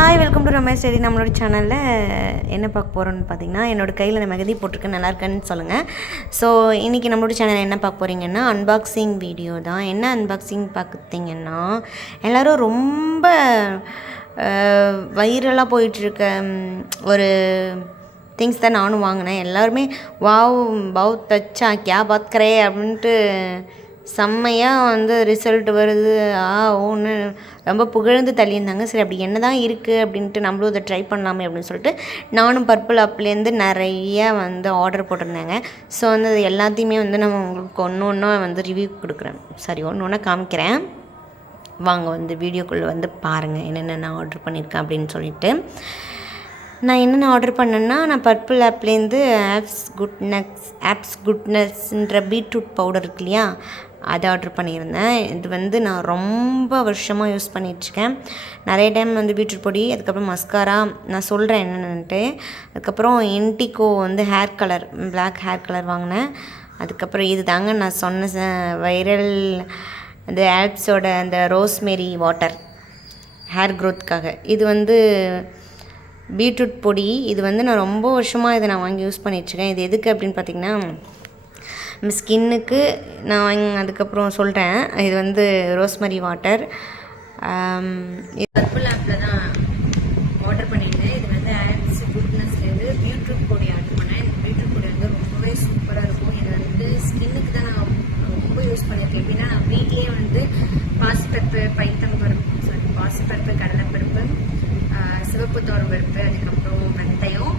Hi welcome to Ramesh study. நம்மளோட சேனலில் என்ன பார்க்க போகிறோன்னு பார்த்தீங்கன்னா, என்னோடய கையில் அந்த மெகந்தி போட்டிருக்கேன், நல்லா இருக்குன்னு சொல்லுங்கள். ஸோ இன்றைக்கி நம்மளோட சேனலில் என்ன பார்க்க போகிறீங்கன்னா, அன்பாக்சிங் வீடியோ தான். என்ன அன்பாக்சிங் பார்த்தீங்கன்னா, எல்லோரும் ரொம்ப வைரலாக போயிட்டுருக்க ஒரு திங்ஸ் தான் நானும் வாங்கினேன். எல்லாருமே வாவ் பவுத் தச்சா கியா பாத் கரே அப்படின்ட்டு செம்மையாக ரிசல்ட் வருது ஓன்னு ரொம்ப புகழ்ந்து தள்ளியிருந்தாங்க. சரி அப்படி என்ன தான் இருக்குது அப்படின்ட்டு நம்மளும் அதை ட்ரை பண்ணலாமே அப்படின்னு சொல்லிட்டு நானும் பர்பிள் ஆப்லேருந்து நிறைய ஆர்டர் போட்டிருந்தேங்க. ஸோ அது எல்லாத்தையுமே நான் உங்களுக்கு ஒன்று ஒன்றா ரிவ்யூ கொடுக்குறேன், சாரி ஒன்று ஒன்றா காமிக்கிறேன். வாங்க வீடியோக்குள்ளே பாருங்கள் என்னென்ன நான் ஆர்டர் பண்ணியிருக்கேன் அப்படின்னு சொல்லிட்டு. நான் என்னென்ன ஆர்டர் பண்ணேன்னா, நான் பர்பிள் ஆப்லேருந்து ஆப்ஸ் குட்னஸ்ன்ற பீட்ரூட் பவுடர் இருக்கு இல்லையா, அதை ஆர்டர் பண்ணியிருந்தேன். இது நான் ரொம்ப வருஷமாக யூஸ் பண்ணிகிட்ருக்கேன். நிறைய டைம் பீட்ரூட் பொடி, அதுக்கப்புறம் மஸ்காரா, நான் சொல்கிறேன் என்னென்னட்டு. அதுக்கப்புறம் indigo hair colour, black hair colour வாங்கினேன். அதுக்கப்புறம் இது தாங்க நான் சொன்ன வைரல் அந்த ஆப்ஸோட அந்த ரோஸ்மெரி வாட்டர் ஹேர் க்ரோத்துக்காக. இது பீட்ரூட் பொடி. இது நான் ரொம்ப வருஷமாக இதை நான் வாங்கி யூஸ் பண்ணிகிட்ருக்கேன். இது எதுக்கு அப்படின்னு பார்த்திங்கன்னா, ஸ்கின்னுக்கு நான் அதுக்கப்புறம் சொல்கிறேன். இது ரோஸ்மெரி வாட்டர். இது பர்பிள் ஆப்பில் தான் ஆர்டர் பண்ணியிருந்தேன். இது ஆப்ஸ் குட்னஸ்லேருந்து பீட்ரூட் பொடி ஆர்டர் பண்ணேன். இந்த பீட்ரூட் பொடி ரொம்பவே சூப்பராக இருக்கும். இது ஸ்கின்னுக்கு தான் நான் ரொம்ப யூஸ் பண்ணியிருக்கேன். எப்படின்னா, நான் வீட்லேயே பாசிப்பருப்பு, பாசிப்பருப்பு, கடலைப்பருப்பு, சிவப்பு துவரம்பருப்பு, அதுக்கப்புறம் வெந்தயம்,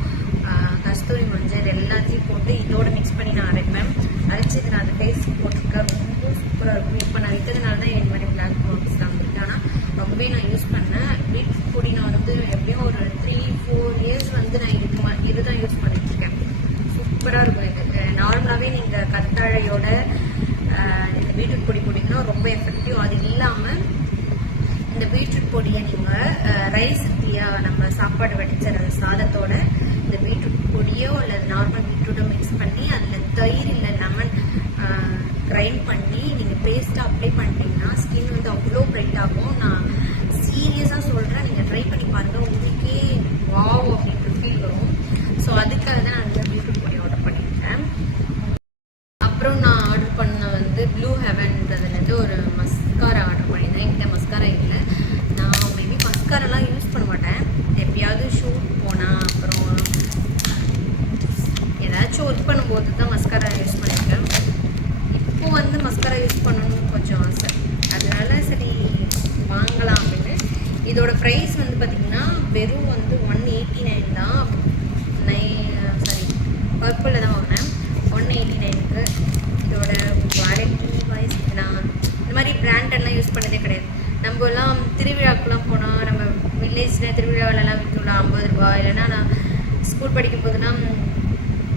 கஸ்தூரி மஞ்சள் எல்லாத்தையும் போட்டு இதோட மிக்ஸ் பண்ணி நான் அரைப்பேன். அரைச்சி நான் அந்த பேஸ்ட் போட்டிருக்கேன். ரொம்ப சூப்பராக இருக்கும். இப்போ நான் விற்றதுனால தான் இந்த மாதிரி பிளாக் மார்க்ஸ்லாம் இருக்குது. ஆனால் ரொம்பவே நான் யூஸ் பண்ணேன். பீட்ரூட் பொடி நான் எப்படியும் ஒரு 3-4 இயர்ஸ் நான் இதுதான் யூஸ் பண்ணிட்டுருக்கேன். சூப்பராக இருக்கும். இது நார்மலாகவே நீங்கள் கத்தாழையோட இந்த பீட்ரூட் பொடி போட்டிங்கன்னா ரொம்ப எஃபெக்டிவ். அது இல்லாமல் இந்த பீட்ரூட் பொடியை நீங்கள் ரைஸ் இல்லையா, நம்ம சாப்பாடு வடிச்ச சாதத்தோட இந்த பீட்ரூட் பொடியோ அல்லது நார்மல் பீட்ரூட்டோ மிக்ஸ் பண்ணி அதில் தயிர் இல்லை லெமன் கிரைண்ட் பண்ணி நீங்கள் பேஸ்ட்டாக அப்ளை பண்ணிட்டீங்கன்னா ஸ்கின் அவ்வளோ பிரைட் ஆகும். நான் சீரியஸாக சொல்கிறேன், நீங்கள் ட்ரை பண்ணி பாருங்கள், உங்களுக்கே வாவ் அப்படின்ற ஃபீல் வரும். ஸோ அதுக்காக தான் நான் இந்த பீட்ரூட் பொடி ஆர்டர் பண்ணியிருக்கேன். அப்புறம் நான் ஆர்டர் பண்ண ப்ளூ ஹெவன்றதுலேருந்து ஒரு மஸ்காரா ஆர்டர் பண்ணியிருந்தேன். என்கிட்ட மஸ்காரா இல்லை. நான் மேபி மஸ்காரெல்லாம் யூஸ் பண்ண மாட்டேன். எப்பயாவது ஷூட் போனால் அப்புறம் ஏதாச்சும் ஒர்க் பண்ணும்போது தான் மஸ்காரா யூஸ் பண்ணியிருக்கேன். இப்போது மஸ்காரா யூஸ் பண்ணணும்னு கொஞ்சம் ஆசை, அதனால சரி வாங்கலாம் அப்படின்னு. இதோட ப்ரைஸ் பார்த்திங்கன்னா வெறும் 189 தான். பர்பிளில் தான் வாங்கினேன். 189க்கு. இதோட குவாலிட்டி வைஸ் நான் இந்த மாதிரி பிராண்டெல்லாம் யூஸ் பண்ணதே கிடையாது. நம்மலாம் திருவிழாக்கெலாம் போனால், நம்ம வில்லேஜில் திருவிழாவிலலாம் விற்றுலாம் 50 ரூபா. இல்லைன்னா நான் ஸ்கூல் படிக்கும் போதுலாம்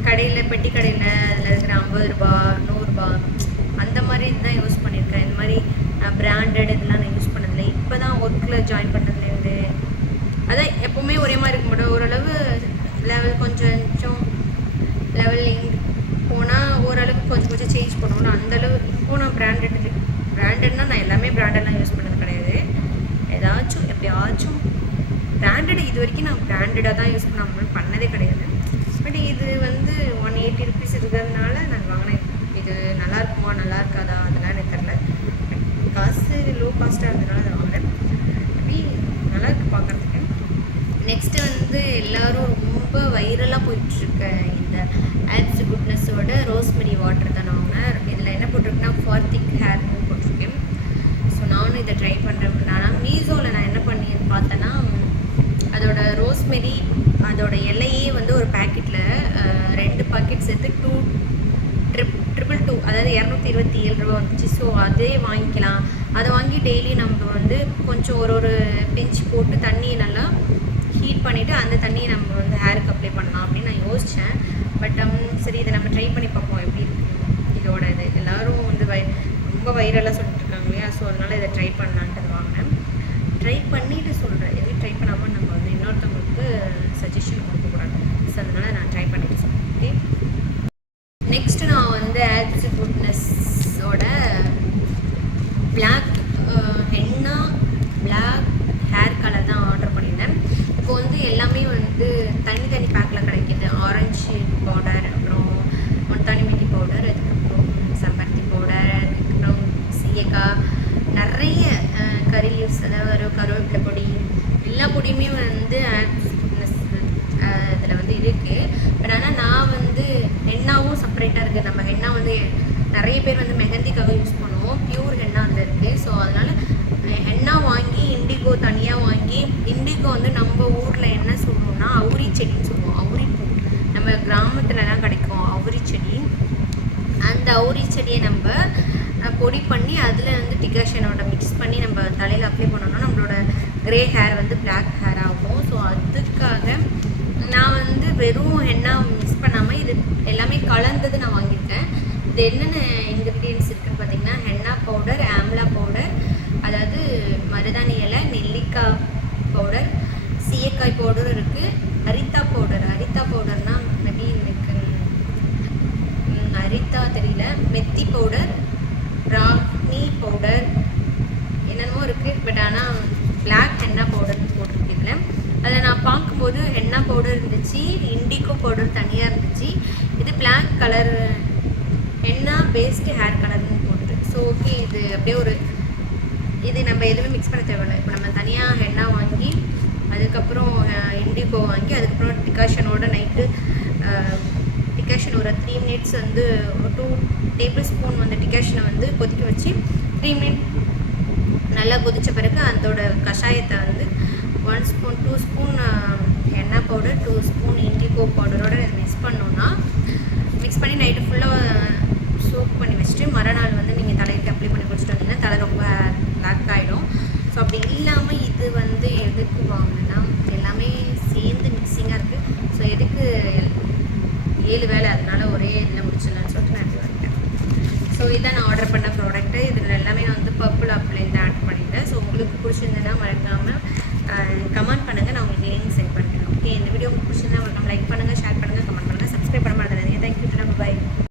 கடையில், பெட்டி கடையில் அதில் இருக்கிற 50 ரூபா, 100 ரூபா அந்த மாதிரி இதுதான் யூஸ் பண்ணியிருக்கேன். இந்த மாதிரி பிராண்டட் இதெல்லாம் நான் யூஸ் பண்ணதில்லை. இப்போ தான் ஒர்க்கில் ஜாயின் பண்ணதுலேருந்து அதான் எப்போவுமே ஒரே மாதிரி இருக்க மாட்டோம். ஓரளவு கொஞ்சம் லெவலிங் போனால் ஓரளவுக்கு கொஞ்சம் சேஞ்ச் பண்ணுவோம். அந்தளவு இப்போ நான் பிராண்டட்னால் நான் எல்லாமே பிராண்டட்லாம் யூஸ் பண்ணது கிடையாது. ஏதாச்சும் எப்பயாச்சும் பிராண்டட் இது வரைக்கும் நான் பிராண்டடாக தான் யூஸ் பண்ணதே கிடையாது. பட் இது 180 ருபீஸ் இருக்கிறதுனால நான் வாங்கினேன். இது நல்லா இருக்குமா நல்லா இருக்காதா அதெல்லாம் எனக்கு தெரியல. காசு லோ காஸ்ட்டாக இருந்ததுனால அதை வாங்கினேன். அப்படி நல்லா இருக்குது பார்க்குறதுக்கு. நெக்ஸ்ட்டு எல்லோரும் ரொம்ப வைரலாக போயிட்டுருக்க இந்த ஆப்ஸ் குட்னஸோட ரோஸ்மெரி வாட்டர் தான் நான் வாங்கினேன். இதில் என்ன போட்டிருக்குன்னா ஃபார்த்திக் ஹேர்னு போட்டிருக்கேன். ஸோ நானும் இதை ட்ரை பண்ணுறேன். நான் மீஷோவில் நான் என்ன பண்ணி பார்த்தேன்னா, அதோட ரோஸ்மெரி அதோட இலையே ஒரு பேக்கெட்டில் 2 பாக்கெட் சேர்த்து 222, அதாவது 227 ரூபா வந்துச்சு. ஸோ அதே வாங்கிக்கலாம். அதை வாங்கி டெய்லி நம்ம கொஞ்சம் ஒரு பிஞ்ச் போட்டு தண்ணியை நல்லா ஹீட் பண்ணிவிட்டு அந்த தண்ணியை நம்ம ஹேருக்கு அப்ளை பண்ணலாம் அப்படின்னு நான் யோசித்தேன். பட் சரி இதை நம்ம ட்ரை பண்ணி பார்ப்போம் எப்படி இருக்குது இதோட இது. எல்லோரும் ரொம்ப வைரலாக சொல்லிட்டு இருக்காங்க இல்லையா, ஸோ அதனால் இதை ட்ரை பண்ணலான்ட்டு வாங்கினேன். ட்ரை பண்ணிவிட்டு சொல்கிறேன், எதுவும் ட்ரை பண்ணாமல் நம்ம இன்னொருத்தவங்களுக்கு சஜஷன் கொடுக்கக்கூடாது. ஸோ அதனால் நான் ட்ரை பண்ணிட்டு சொல்கிறேன். ஓகே, நெக்ஸ்ட்டு நான் ஆப்ஸ் குட்னஸோட black henna black hair colour தான் எல்லாத்துலேயுமே வந்து இதில் வந்து இருக்குது. பட் ஆனால் நான் வந்து ஹென்னாவும் செப்பரேட்டாக இருக்குது. நம்ம ஹென்னா வந்து நிறைய பேர் வந்து மெஹந்திக்காக யூஸ் பண்ணுவோம், பியூர் ஹென்னா அதில் இருக்குது. ஸோ அதனால் ஹென்னா வாங்கி இண்டிகோ தனியாக வாங்கி, இண்டிகோ வந்து நம்ம ஊரில் என்ன சொல்லுவோம்னா அவுரி செடின்னு சொல்லுவோம். அவுரி பூ நம்ம கிராமத்துலலாம் கிடைக்கும் அவுரி செடி. அந்த அவுரி செடியை நம்ம பொடி பண்ணி அதில் வந்து டிகாஷனோட மிக்ஸ் பண்ணி நம்ம தலையில் அப்ளை பண்ணோம்னா நம்மளோட க்ரே ஹேர் வந்து பிளாக் ஹேர் ஆகும். ஸோ அதுக்காக நான் வந்து வெறும் ஹென்னா மிக்ஸ் பண்ணாமல் இது எல்லாமே கலந்தது நான் வாங்கியிருக்கேன். இது என்னென்ன இன்க்ரீடியன்ட்ஸ் இருக்குதுன்னு பார்த்திங்கன்னா ஹென்னா பவுடர், ஆம்லா பவுடர், அதாவது மருதாணி இலை, நெல்லிக்காய் பவுடர், சீயக்காய் பவுடர் இருக்குது, அரித்தா பவுடர். அரித்தா பவுடர்னால் மேபி எனக்கு அரித்தா தெரியல, மெத்தி பவுடர், ராக்னி பவுடர், என்னென்னமோ இருக்குது. பட் ஆனால் பிளாக் ஹென்னா பவுடர் போட்டிருக்கு இதில். அதில் நான் பார்க்கும்போது ஹென்னா பவுடர் இருந்துச்சு, இண்டிகோ பவுடர் தனியாக இருந்துச்சு, இது black colour henna based hair கலர்னு போட்டுருக்கு. ஸோ ஓகே, இது அப்படியே ஒரு இது நம்ம எதுவுமே மிக்ஸ் பண்ண தேவையில்லை. இப்போ நம்ம தனியாக ஹென்னா வாங்கி அதுக்கப்புறம் இண்டிகோ வாங்கி அதுக்கப்புறம் டிகாஷனோட நைட்டு டிகாஷன் ஒரு 3 minutes வந்து 2 tablespoon வந்து டிகாஷனை வந்து கொதிக்க வச்சு 3 minutes நல்லா கொதித்த பிறகு அதோட கஷாயத்தை வந்து 1 spoon 2 spoon henna powder 2 spoon indigo பவுடரோட மிக்ஸ் பண்ணோன்னா மிக்ஸ் பண்ணி நைட்டு ஃபுல்லாக சோப் பண்ணி வச்சுட்டு மறுநாள் வந்து நீங்கள் தலைக்கு அப்ளை பண்ணி குடிச்சிட்டு வந்தீங்கன்னா தலை ரொம்ப பிளாக் ஆகிடும். ஸோ அப்படி இல்லாமல் இது வந்து எதுக்கு வாங்கினா எல்லாமே சேர்ந்து மிக்சிங்காக இருக்குது. ஸோ எதுக்கு 7 வேலை, அதனால ஒரே இதில் முடிச்சிடலான்னு சொல்லிட்டு நான் வந்துட்டேன். ஸோ இதான் நான் ஆர்டர் பண்ண ப்ராடக்ட்டு. இதில் எல்லாமே